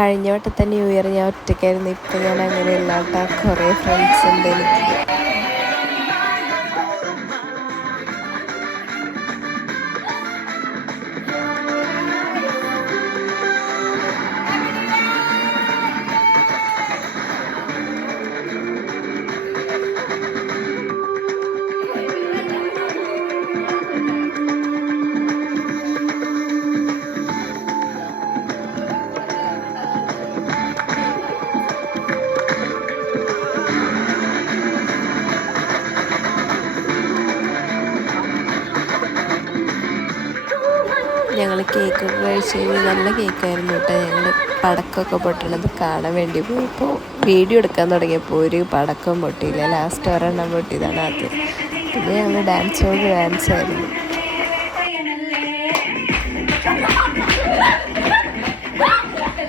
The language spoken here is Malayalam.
കഴിഞ്ഞ വട്ടത്തെ ന്യൂ ഇയർ ഞാൻ ഒറ്റയ്ക്കായിരുന്നു. ഇപ്പം ഞാൻ അങ്ങനെയല്ല കേട്ടോ, കുറേ ഫ്രണ്ട്സ് ഉണ്ട് എനിക്ക്. ഞങ്ങൾ കേക്കൊക്കെ കഴിച്ച് കഴിഞ്ഞ് നല്ല കേക്കായിരുന്നു കേട്ടോ. ഞങ്ങൾ പടക്കമൊക്കെ പൊട്ടണത് കാണാൻ വേണ്ടി പോയപ്പോൾ വീഡിയോ എടുക്കാൻ തുടങ്ങിയപ്പോൾ ഒരു പടക്കം പൊട്ടിയില്ല. ലാസ്റ്റ് ഒരെണ്ണം പൊട്ടിയതാണ് അത്. പിന്നെ ഞങ്ങൾ ഡാൻസോട് ഡാൻസ് ആയിരുന്നു.